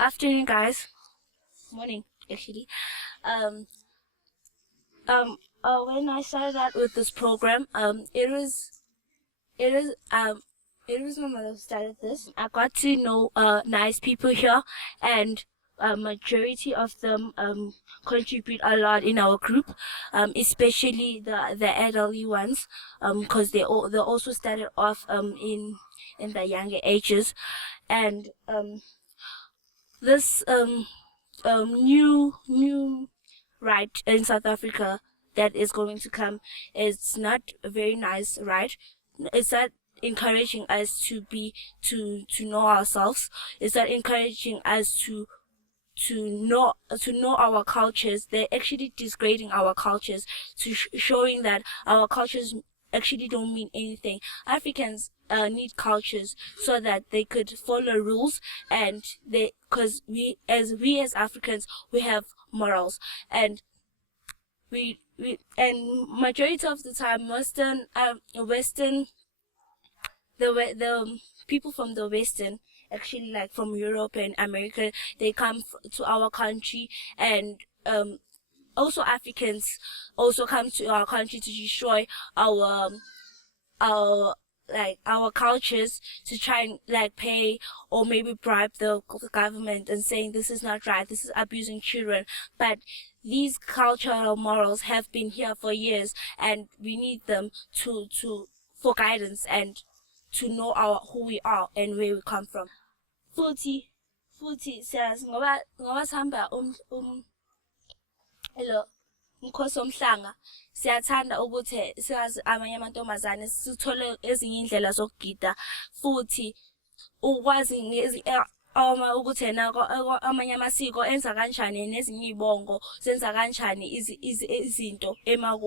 Afternoon, guys. Morning, actually. Um, when I started out with this program, it was, it was my mother who started this. I got to know, nice people here, and a majority of them, contribute a lot in our group, especially the elderly ones, cause they also started off, in the younger ages, and, this, new right in South Africa that is going to come is not a very nice right. It's not encouraging us to know ourselves. It's not encouraging us to know our cultures. They're actually degrading our cultures, showing that our cultures actually don't mean anything. Africans need cultures so that they could follow rules, and because we as Africans, we have morals, and and majority of the time, Western, the people from the Western, actually, like from Europe and America, they come to our country, and, also Africans also come to our country to destroy our our our cultures, to try and like pay or maybe bribe the government and saying this is not right, this is abusing children. But these cultural morals have been here for years, and we need them for guidance and to know who we are and where we come from. Futhi futhi siyazi ngoba sihamba hello, Mkhosi Womhlanga, siyathanda ukuthi siyazi amanye amantombazane sithole ezinye indlela zokugida, futhi ukwazi uma ukuthi amanye amasiko enza kanjani, nezinye izibongo zenza kanjani izinto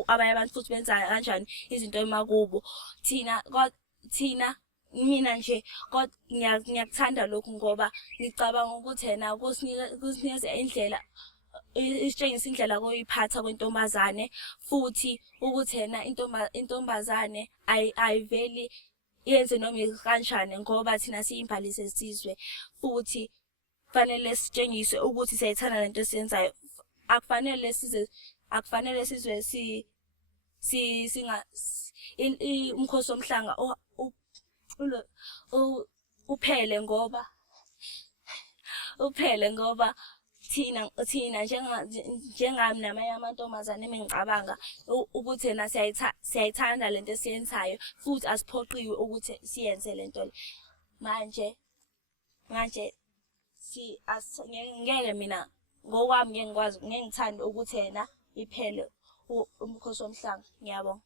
abanye abantu futhi benza kanjani izinto emakubo. Thina mina nje kodwa ngiyakuthanda lokhu ngoba ngicabanga ukuthi kusinikeza indlela, isitshengisa indlela koyiphatha kwentombazane, futhi ukuthi intombazane ayiveli yenze noma kanjani ngoba thina siyimbali sesizwe, futhi kufanele sitshengise ukuthi siyayithanda lento esiyenzayo. Akufanele sizwe Umkhosi Womhlanga uphele ngoba thina njengami namanye amantombazane mengicabanga ukuthi siyayithanda lento esiyenzayo, futhi asiphoqiwe ukuthi siyenze lento le. Manje ngeke mina ngokwami ngeke ngithande ukuthi iphele Umkhosi Womhlanga. Ngiyabonga.